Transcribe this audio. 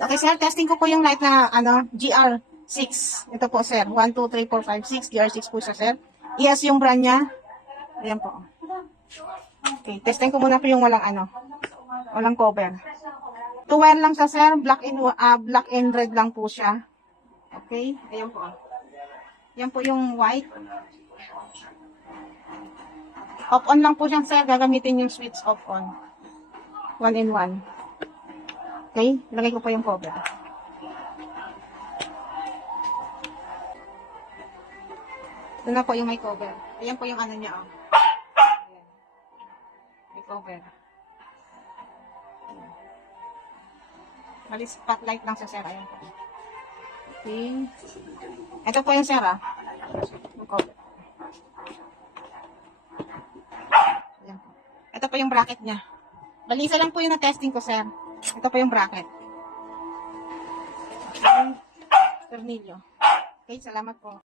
light. Okay, sir, testing ko po yung light na, GR6. Ito po, sir. 1, 2, 3, 4, 5, 6. GR6 po siya, sir. Yes, yung brand niya. Ayan po. Okay, testing ko muna po yung walang cover. 2 wire lang siya, sir. Black and red lang po siya. Okay, ayan po. Yan po yung white. Off-on lang po siya, sir. Gagamitin yung switch off-on. 1 in 1. Okay, lagay ko po yung cover. Ito na po yung may cover. Ayan po yung niya, oh. Ayan. May cover. Mali spotlight lang sa sir. Ayan po. Okay. Ito po yung sir, yung cover. Ayan po. Ito po yung bracket niya. Balisa lang po yung na-testing ko, sir. Ito po yung bracket. Okay. Tornilyo. Okay, salamat po.